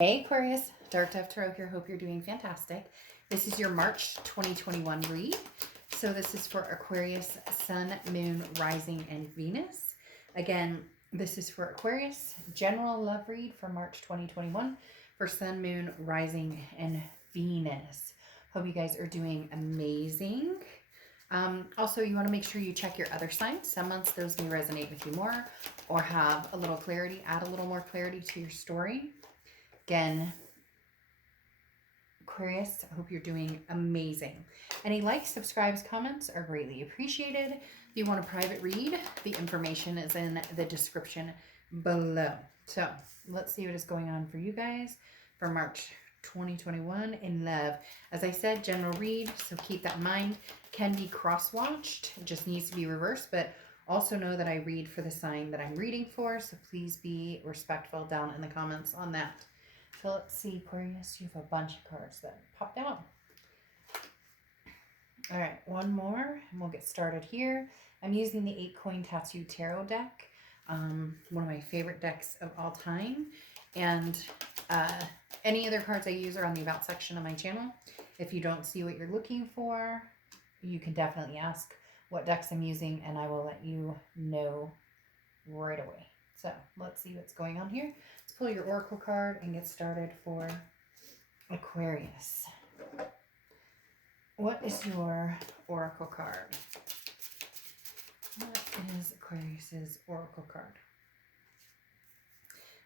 Hey Aquarius, Dark Dove Tarot here. Hope you're doing fantastic. This is your March 2021 read. So this is for Aquarius, Sun, Moon, Rising, and Venus. Again, this is for Aquarius, general love read for March 2021 for Sun, Moon, Rising, and Venus. Hope you guys are doing amazing. Also, you want to make sure you check your other signs. Some months those may resonate with you more or have a little clarity, add a little more clarity to your story. Again, Aquarius, I hope you're doing amazing. Any likes, subscribes, comments are greatly appreciated. If you want a private read, the information is in the description below. So let's see what is going on for you guys for March 2021 in love. As I said, general read, so keep that in mind. Can be cross-watched, it just needs to be reversed, but also know that I read for the sign that I'm reading for, so please be respectful down in the comments on that. So let's see, Aquarius, you have a bunch of cards that popped out. All right, one more, and we'll get started here. I'm using the 8-coin tattoo tarot deck, one of my favorite decks of all time. And any other cards I use are on the about section of my channel. If you don't see what you're looking for, you can definitely ask what decks I'm using, and I will let you know right away. So let's see what's going on here. Let's pull your oracle card and get started for Aquarius. What is your oracle card? What is Aquarius's oracle card?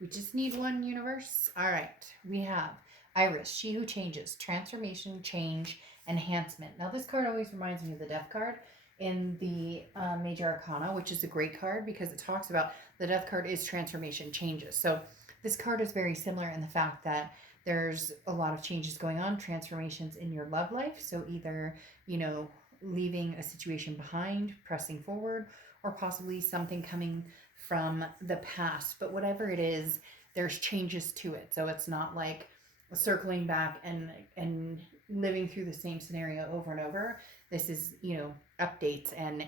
We just need one, universe. All right, we have Iris, she who changes, transformation, change, enhancement. Now this card always reminds me of the Death card in the Major Arcana, which is a great card because it talks about the Death card is transformation, changes. So this card is very similar in the fact that there's a lot of changes going on, transformations in your love life. So either, you know, leaving a situation behind, pressing forward, or possibly something coming from the past. But whatever it is, there's changes to it. So it's not like circling back and living through the same scenario over and over. This is, you know, updates and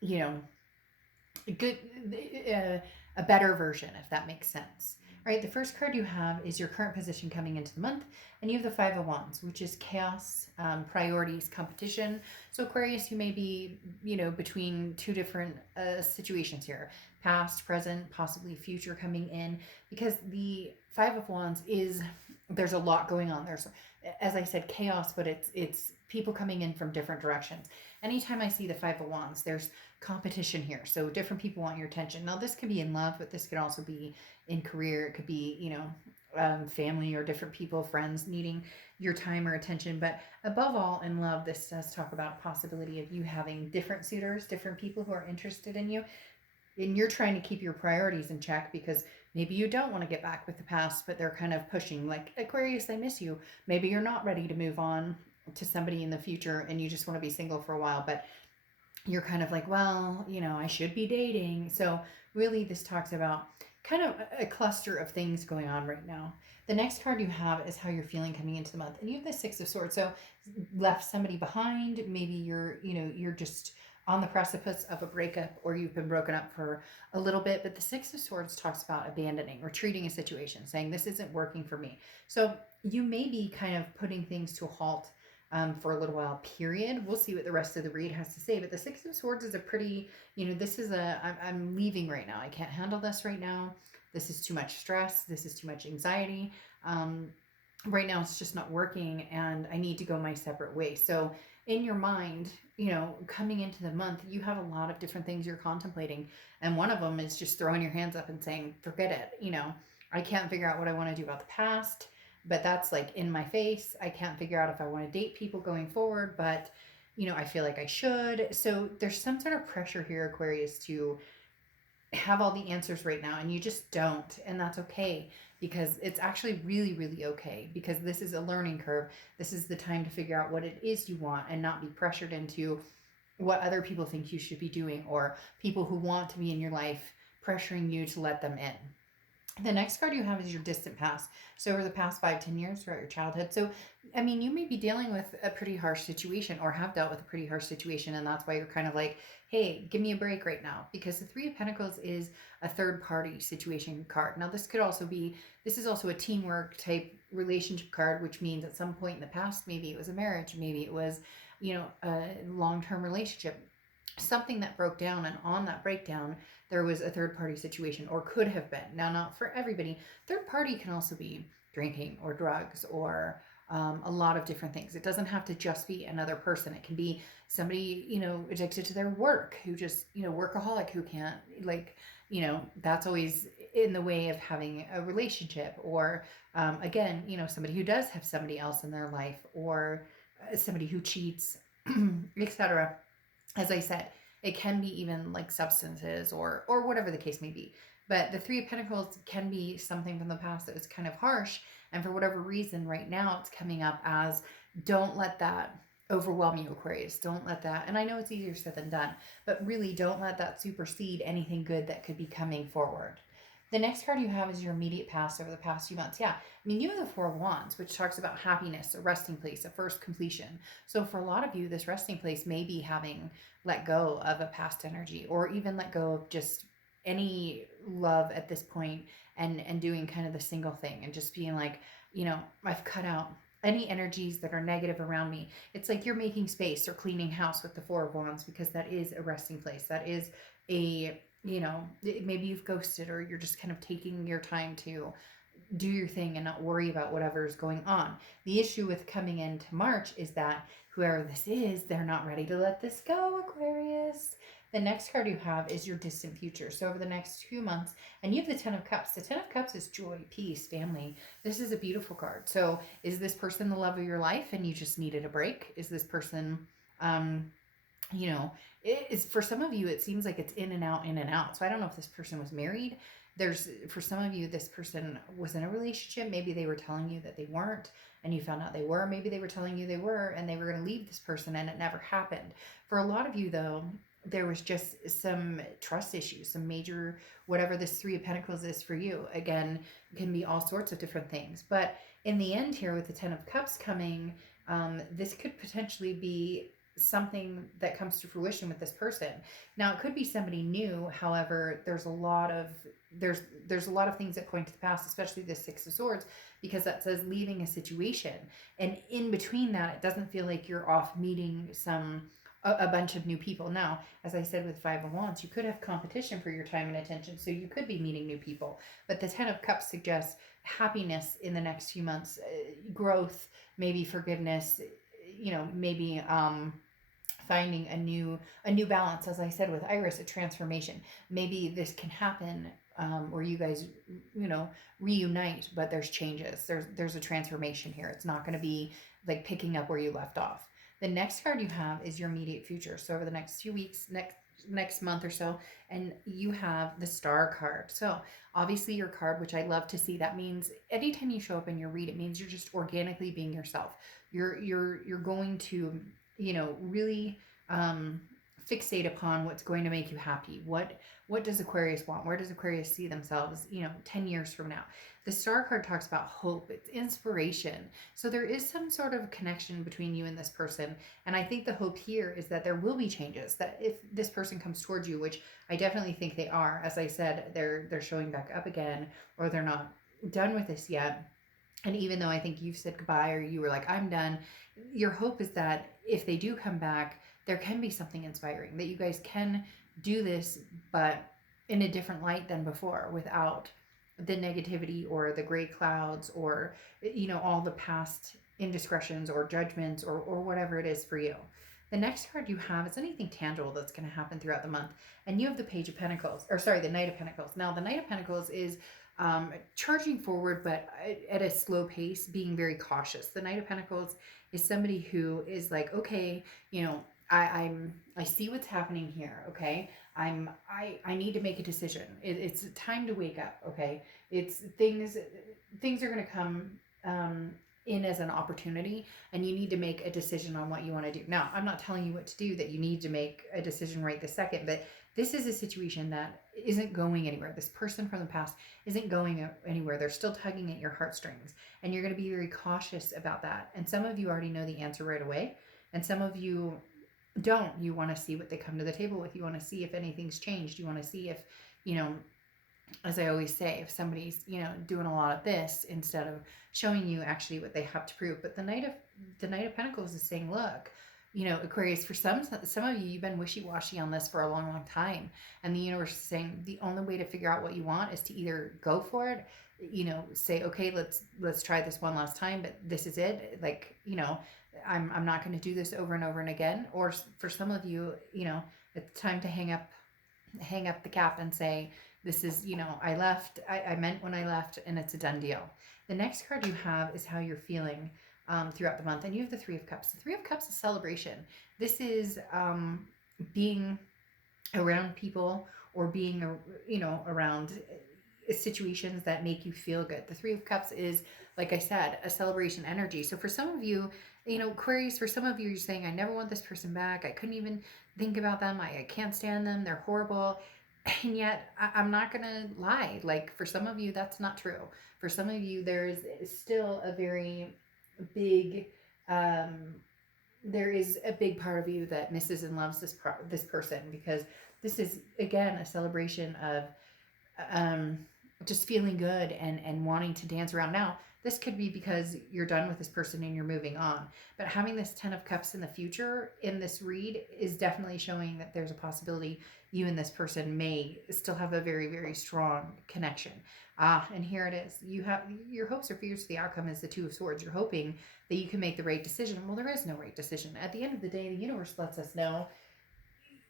you know, good, a better version, if that makes sense. All right, the first card you have is your current position coming into the month, and you have the Five of Wands, which is chaos, priorities, competition. So Aquarius, you may be, you know, between two different situations here, past, present, possibly future coming in, because the Five of Wands is, there's a lot going on. There's, as I said, chaos, but it's people coming in from different directions. Anytime I see the Five of Wands, there's competition here. So different people want your attention. Now this could be in love, but this could also be in career. It could be, you know, family or different people, friends needing your time or attention. But above all, in love, this does talk about a possibility of you having different suitors, different people who are interested in you. And you're trying to keep your priorities in check because maybe you don't want to get back with the past, but they're kind of pushing like, Aquarius, I miss you. Maybe you're not ready to move on to somebody in the future and you just want to be single for a while, but you're kind of like, well, you know, I should be dating. So really this talks about kind of a cluster of things going on right now. The next card you have is how you're feeling coming into the month. And you have the Six of Swords. So left somebody behind. Maybe you're, you know, you're just on the precipice of a breakup or you've been broken up for a little bit. But the Six of Swords talks about abandoning or treating a situation, saying this isn't working for me. So you may be kind of putting things to a halt for a little while, period. We'll see what the rest of the read has to say. But the Six of Swords is a pretty, you know, this is I'm leaving right now. I can't handle this right now. This is too much stress. This is too much anxiety. Right now it's just not working and I need to go my separate way. So in your mind, you know, coming into the month, you have a lot of different things you're contemplating. And one of them is just throwing your hands up and saying, forget it. You know, I can't figure out what I want to do about the past. But that's like in my face. I can't figure out if I want to date people going forward, but you know, I feel like I should. So there's some sort of pressure here, Aquarius, to have all the answers right now, and you just don't. And that's okay, because it's actually really, really okay, because this is a learning curve. This is the time to figure out what it is you want and not be pressured into what other people think you should be doing or people who want to be in your life pressuring you to let them in. The next card you have is your distant past. So over the past 5, 10 years throughout your childhood. So, I mean, you may be dealing with a pretty harsh situation or have dealt with a pretty harsh situation. And that's why you're kind of like, hey, give me a break right now. Because the Three of Pentacles is a third party situation card. Now, this is also a teamwork type relationship card, which means at some point in the past, maybe it was a marriage, maybe it was, a long term relationship, something that broke down, and on that breakdown there was a third party situation, or could have been. Now, not for everybody. Third party can also be drinking or drugs or a lot of different things. It doesn't have to just be another person. It can be somebody, addicted to their work, who just, workaholic, who can't, like, that's always in the way of having a relationship. Or again, somebody who does have somebody else in their life, or somebody who cheats, etc. As I said, it can be even like substances, or whatever the case may be. But the Three of Pentacles can be something from the past that was kind of harsh, and for whatever reason, right now it's coming up as, don't let that overwhelm you, Aquarius. Don't let that, and I know it's easier said than done, but really don't let that supersede anything good that could be coming forward. The next card you have is your immediate past over the past few months. Yeah, I mean, you have the Four of Wands, which talks about happiness, a resting place, a first completion. So for a lot of you, this resting place may be having let go of a past energy, or even let go of just any love at this point, and doing kind of the single thing, and just being like, I've cut out any energies that are negative around me. It's like you're making space or cleaning house with the Four of Wands, because that is a resting place. That is a, maybe you've ghosted, or you're just kind of taking your time to do your thing and not worry about whatever is going on. The issue with coming into March is that whoever this is, they're not ready to let this go, Aquarius. The next card you have is your distant future. So over the next 2 months, and you have the Ten of Cups. The Ten of Cups is joy, peace, family. This is a beautiful card. So is this person the love of your life and you just needed a break? Is this person, you know, it is, for some of you, it seems like it's in and out, in and out. So I don't know if this person was married. For some of you, this person was in a relationship. Maybe they were telling you that they weren't, and you found out they were. Maybe they were telling you they were, and they were going to leave this person, and it never happened. For a lot of you, though, there was just some trust issues, some major, whatever this Three of Pentacles is for you. Again, it can be all sorts of different things. But in the end here, with the Ten of Cups coming, this could potentially be something that comes to fruition with this person. Now, it could be somebody new. However, there's a lot of things that point to the past, especially the Six of Swords, because that says leaving a situation. And in between that, it doesn't feel like you're off meeting a bunch of new people. Now, as I said with Five of Wands, you could have competition for your time and attention, so you could be meeting new people. But the Ten of Cups suggests happiness in the next few months, growth, maybe forgiveness, maybe finding a new balance. As I said with Iris, a transformation. Maybe this can happen, where you guys, reunite, but there's changes. There's a transformation here. It's not going to be like picking up where you left off. The next card you have is your immediate future. So over the next few weeks, next month or so, and you have the Star card. So obviously your card, which I love to see, that means anytime you show up and you read, it means you're just organically being yourself. You're going to, really fixate upon what's going to make you happy. What does Aquarius want? Where does Aquarius see themselves, 10 years from now? The Star card talks about hope. It's inspiration. So there is some sort of connection between you and this person. And I think the hope here is that there will be changes, that if this person comes towards you, which I definitely think they are, as I said, they're showing back up again, or they're not done with this yet. And even though I think you've said goodbye, or you were like, I'm done, your hope is that if they do come back, there can be something inspiring, that you guys can do this, but in a different light than before, without the negativity or the gray clouds, or, all the past indiscretions or judgments, or whatever it is for you. The next card you have is anything tangible that's going to happen throughout the month. And you have the Page of Pentacles, or sorry, the Knight of Pentacles. Now, the Knight of Pentacles is charging forward, but at a slow pace, being very cautious. The Knight of Pentacles is somebody who is like, okay, I see what's happening here. Okay. I need to make a decision. It's time to wake up. Okay. It's things are going to come, in as an opportunity, and you need to make a decision on what you want to do. Now, I'm not telling you what to do, that you need to make a decision right this second, but this is a situation that isn't going anywhere. This person from the past isn't going anywhere. They're still tugging at your heartstrings, and you're going to be very cautious about that. And some of you already know the answer right away, and some of you don't. You want to see what they come to the table with. You want to see if anything's changed. You want to see if, you know, as I always say, if somebody's, you know, doing a lot of this instead of showing you actually what they have to prove. But the Knight of Pentacles is saying, look, you know, Aquarius, for some of you, you've been wishy-washy on this for a long, long time. And the universe is saying the only way to figure out what you want is to either go for it, you know, say, okay, let's try this one last time, but this is it. Like, you know, I'm not going to do this over and over and again. Or for some of you, you know, it's time to hang up the cap and say, this is, you know, I meant when I left, and it's a done deal. The next card you have is how you're feeling throughout the month. And you have the Three of Cups. The Three of Cups is celebration. This is being around people, or being, you know, around situations that make you feel good. The Three of Cups is, like I said, a celebration energy. So for some of you, you know, Aquarius, for some of you, you're saying, I never want this person back. I couldn't even think about them. I can't stand them. They're horrible. And yet, I'm not going to lie. Like, for some of you, that's not true. For some of you, there's still a very big, there is a big part of you that misses and loves this person, because this is, again, a celebration of just feeling good and wanting to dance around. Now, this could be because you're done with this person and you're moving on. But having this 10 of Cups in the future in this read is definitely showing that there's a possibility you and this person may still have a very, very strong connection. And here it is. You have your hopes or fears. The outcome is the Two of Swords. You're hoping that you can make the right decision. Well, there is no right decision. At the end of the day, the universe lets us know,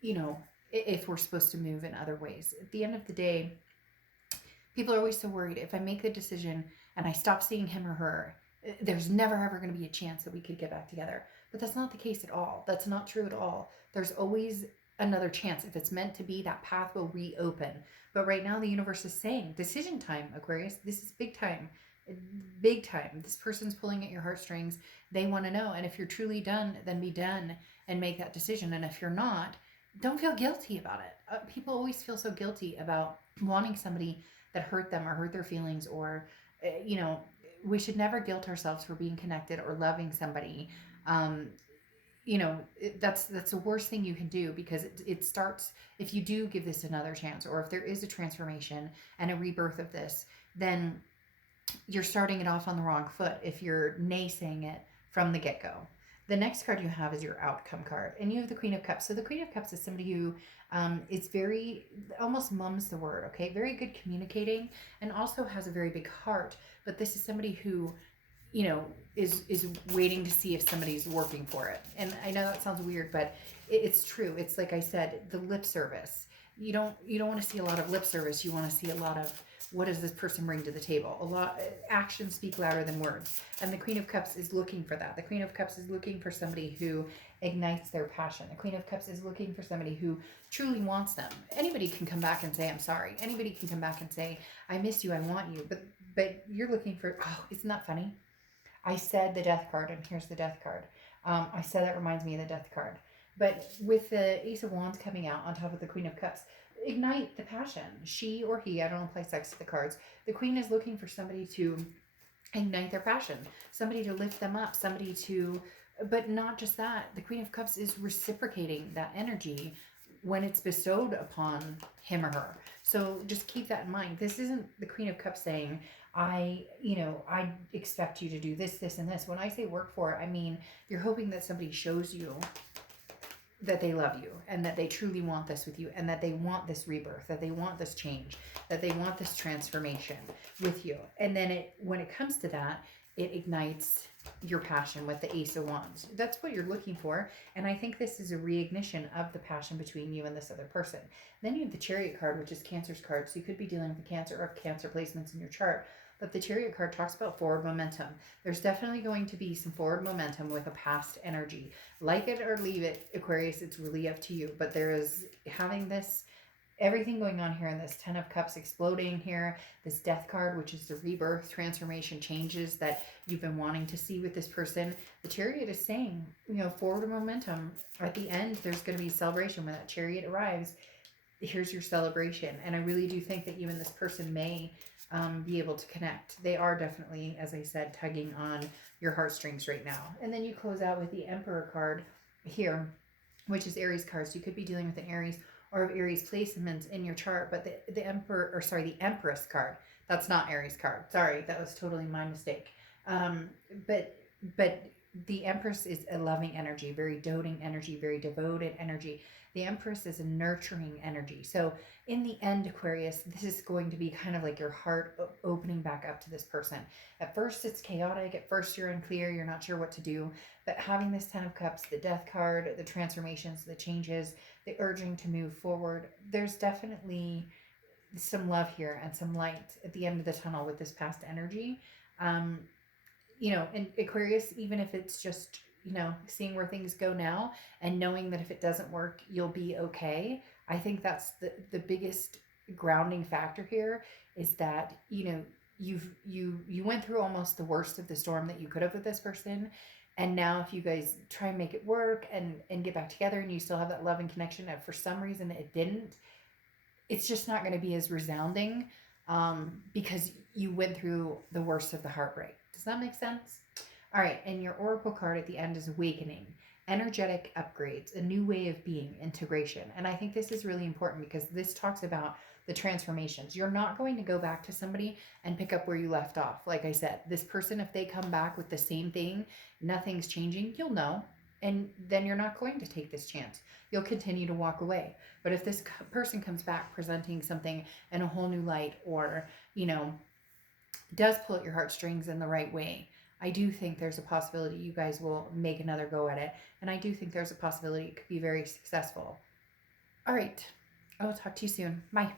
you know, if we're supposed to move in other ways. At the end of the day, people are always so worried. If I make the decision and I stop seeing him or her, there's never ever going to be a chance that we could get back together. But that's not the case at all. That's not true at all. There's always another chance. If it's meant to be, that path will reopen. But right now the universe is saying, decision time, Aquarius. This is big time. Big time. This person's pulling at your heartstrings. They want to know. And if you're truly done, then be done and make that decision. And if you're not, don't feel guilty about it. People always feel so guilty about wanting somebody that hurt them or hurt their feelings, or, you know, we should never guilt ourselves for being connected or loving somebody. You know, that's the worst thing you can do, because it starts, if you do give this another chance, or if there is a transformation and a rebirth of this, then you're starting it off on the wrong foot if you're naysaying it from the get-go. The next card you have is your outcome card, and you have the Queen of Cups. So the Queen of Cups is somebody who is very, almost mum's the word, okay? Very good communicating, and also has a very big heart. But this is somebody who, you know, is waiting to see if somebody's working for it. And I know that sounds weird, but it's true. It's like I said, the lip service. You don't want to see a lot of lip service. You want to see a lot of, what does this person bring to the table? Actions speak louder than words. And the Queen of Cups is looking for that. The Queen of Cups is looking for somebody who ignites their passion. The Queen of Cups is looking for somebody who truly wants them. Anybody can come back and say, I'm sorry. Anybody can come back and say, I miss you, I want you. But you're looking for, oh, isn't that funny? I said the Death card, and here's the Death card. I said that reminds me of the Death card. But with the Ace of Wands coming out on top of the Queen of Cups, ignite the passion. She or he, I don't apply sex to the cards. The Queen is looking for somebody to ignite their passion, somebody to lift them up, somebody to, but not just that. The Queen of Cups is reciprocating that energy when it's bestowed upon him or her. So just keep that in mind. This isn't the Queen of Cups saying, I expect you to do this, this, and this. When I say work for it, I mean, you're hoping that somebody shows you that they love you, and that they truly want this with you, and that they want this rebirth, that they want this change, that they want this transformation with you. And then when it comes to that, it ignites your passion with the Ace of Wands. That's what you're looking for. And I think this is a reignition of the passion between you and this other person. Then you have the Chariot card, which is Cancer's card. So you could be dealing with the Cancer or Cancer placements in your chart. But the Chariot card talks about forward momentum. There's definitely going to be some forward momentum with a past energy. Like it or leave it, Aquarius, it's really up to you. But there is having this everything going on here in this 10 of Cups exploding here, this Death card, which is the rebirth, transformation, changes that you've been wanting to see with this person. The Chariot is saying, forward momentum. At the end, there's going to be celebration. When that Chariot arrives, here's your celebration. And I really do think that you and this person may be able to connect. They are definitely, as I said, tugging on your heartstrings right now. And then you close out with the Emperor card here, which is Aries cards. You could be dealing with the Aries or of Aries placements in your chart, but the Empress card. That's not Aries card. Sorry, that was totally my mistake. But the Empress is a loving energy, very doting energy, very devoted energy. The Empress is a nurturing energy. So in the end, Aquarius, this is going to be kind of like your heart opening back up to this person. At first, it's chaotic. At first, you're unclear. You're not sure what to do. But having this 10 of Cups, the Death card, the transformations, the changes, the urging to move forward, there's definitely some love here and some light at the end of the tunnel with this past energy. And Aquarius, even if it's just, seeing where things go now and knowing that if it doesn't work, you'll be okay. I think that's the biggest grounding factor here, is that, you went through almost the worst of the storm that you could have with this person. And now if you guys try and make it work and get back together and you still have that love and connection, and for some reason it didn't, it's just not going to be as resounding, because you went through the worst of the heartbreak. Does that make sense? All right, and your Oracle card at the end is Awakening, energetic upgrades, a new way of being, integration. And I think this is really important because this talks about the transformations. You're not going to go back to somebody and pick up where you left off. Like I said, this person, if they come back with the same thing, nothing's changing, you'll know. And then you're not going to take this chance. You'll continue to walk away. But if this person comes back presenting something in a whole new light, or, does pull at your heartstrings in the right way, I do think there's a possibility you guys will make another go at it. And I do think there's a possibility it could be very successful. All right. I will talk to you soon. Bye.